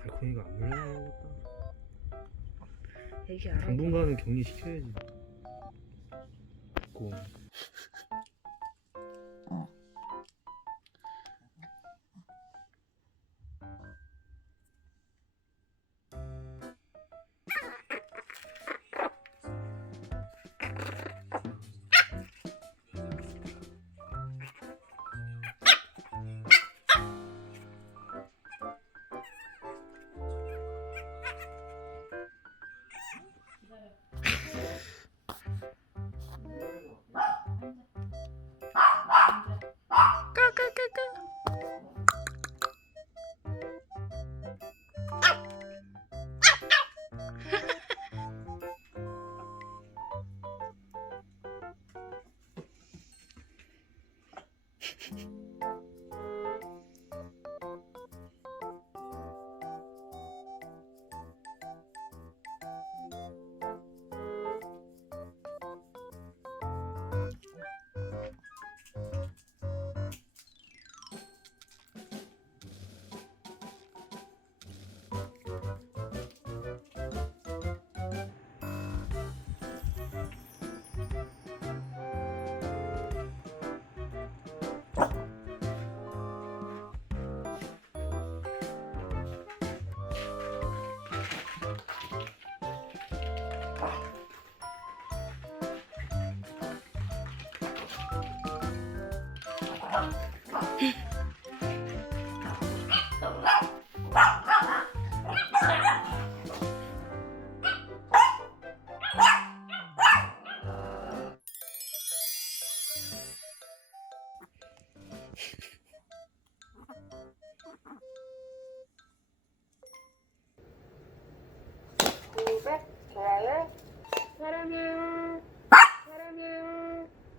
달콩이가 안 물려나야겠다. 애기 알아. 당분간은 격리 시켜야지. 고. you 구독, 좋아요, 사랑해요.